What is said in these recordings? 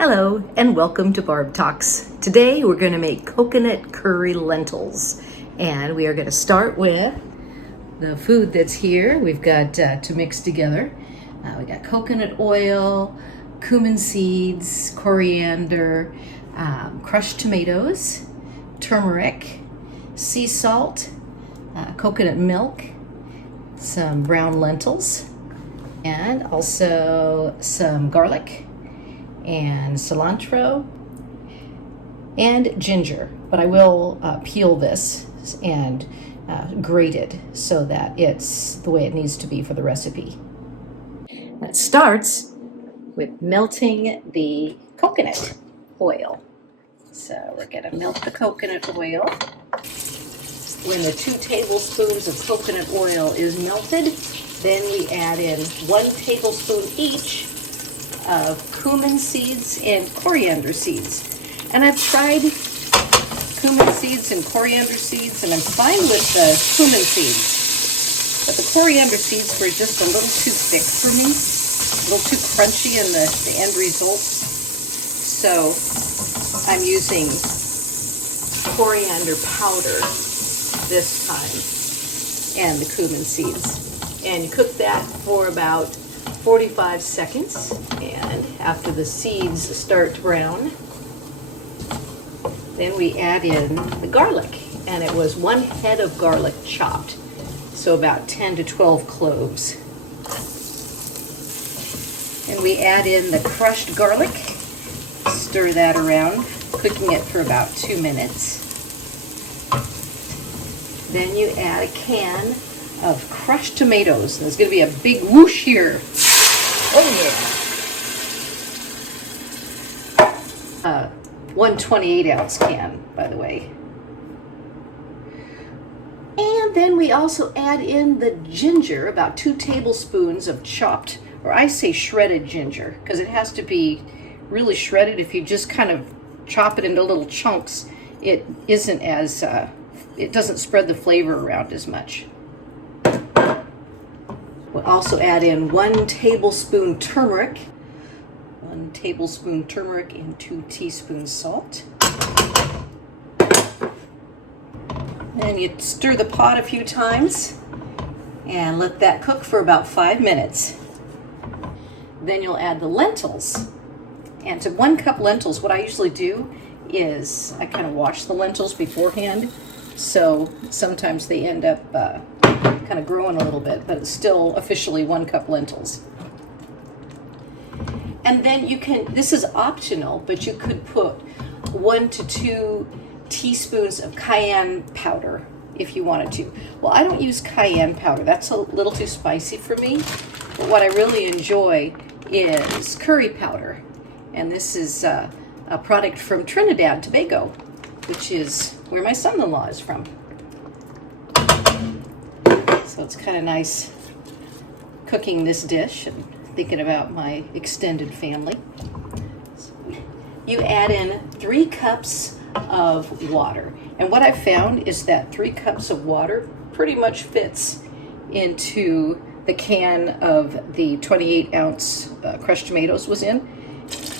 Hello and welcome to Barb Talks. Today we're going to make coconut curry lentils, and we are going to start with the food that's here. We've got to mix together. We got coconut oil, cumin seeds, coriander, crushed tomatoes, turmeric, sea salt, coconut milk, some brown lentils, and also some garlic and cilantro and ginger, but I will peel this and grate it so that it's the way it needs to be for the recipe. It starts with melting the coconut oil. So we're going to melt the coconut oil. When the 2 tablespoons of coconut oil is melted, then we add in 1 tablespoon each of cumin seeds and coriander seeds. And I've tried cumin seeds and coriander seeds, and I'm fine with the cumin seeds. But the coriander seeds were just a little too thick for me, a little too crunchy in the end result. So I'm using coriander powder this time and the cumin seeds. And you cook that for about 45 seconds, and after the seeds start to brown, then we add in the garlic, and it was 1 head of garlic chopped, so about 10 to 12 cloves. And we add in the crushed garlic, stir that around, cooking it for about 2 minutes. Then you add a can of crushed tomatoes. There's going to be a big whoosh here. Oh yeah. 1 28-ounce can, by the way. And then we also add in the ginger, about 2 tablespoons of chopped, or I say shredded ginger, because it has to be really shredded. If you just kind of chop it into little chunks, it isn't as, it doesn't spread the flavor around as much. We'll also add in 1 tablespoon turmeric, 1 tablespoon turmeric and 2 teaspoons salt. And you stir the pot a few times and let that cook for about 5 minutes. Then you'll add the lentils. And to 1 cup lentils, what I usually do is I kind of wash the lentils beforehand. So sometimes they end up kind of growing a little bit, but it's still officially 1 cup lentils. And then you can, this is optional, but you could put 1 to 2 teaspoons of cayenne powder if you wanted to. Well, I don't use cayenne powder. That's a little too spicy for me. But what I really enjoy is curry powder. And this is a product from Trinidad and Tobago, which is where my son-in-law is from. So it's kind of nice cooking this dish and thinking about my extended family. So you add in 3 cups of water. And what I've found is that 3 cups of water pretty much fits into the can of the 28-ounce crushed tomatoes was in.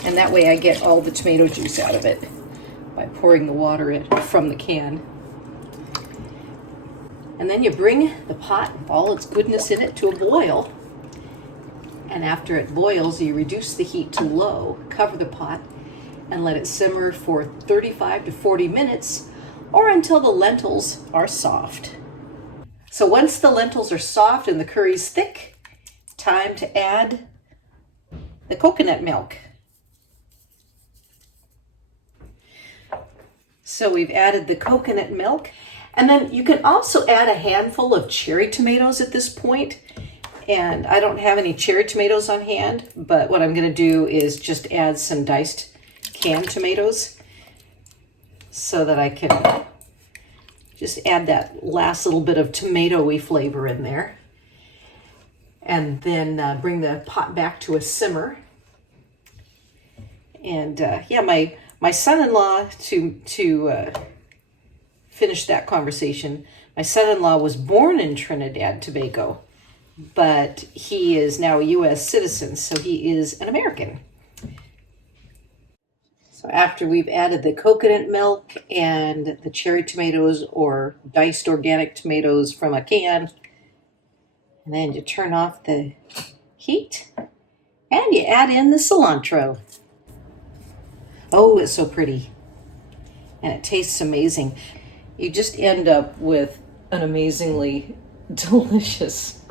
And that way I get all the tomato juice out of it by pouring the water in from the can. And then you bring the pot with all its goodness in it to a boil. And after it boils, you reduce the heat to low, cover the pot, and let it simmer for 35 to 40 minutes or until the lentils are soft. So once the lentils are soft and the curry's thick, time to add the coconut milk. So we've added the coconut milk. And then you can also add a handful of cherry tomatoes at this point. And I don't have any cherry tomatoes on hand, but what I'm going to do is just add some diced canned tomatoes so that I can just add that last little bit of tomato-y flavor in there. And then bring the pot back to a simmer. And yeah, my son-in-law, to finish that conversation, my son-in-law was born in Trinidad and Tobago, but he is now a U.S. citizen, so he is an American. So after we've added the coconut milk and the cherry tomatoes or diced organic tomatoes from a can, and then you turn off the heat and you add in the cilantro. Oh, it's so pretty. And it tastes amazing. You just end up with an amazingly delicious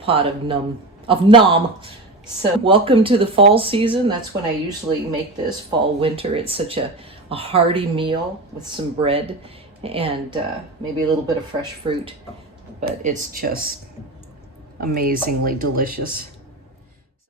pot of nom. So welcome to the fall season. That's when I usually make this, fall, winter. It's such a hearty meal with some bread and maybe a little bit of fresh fruit, but it's just amazingly delicious.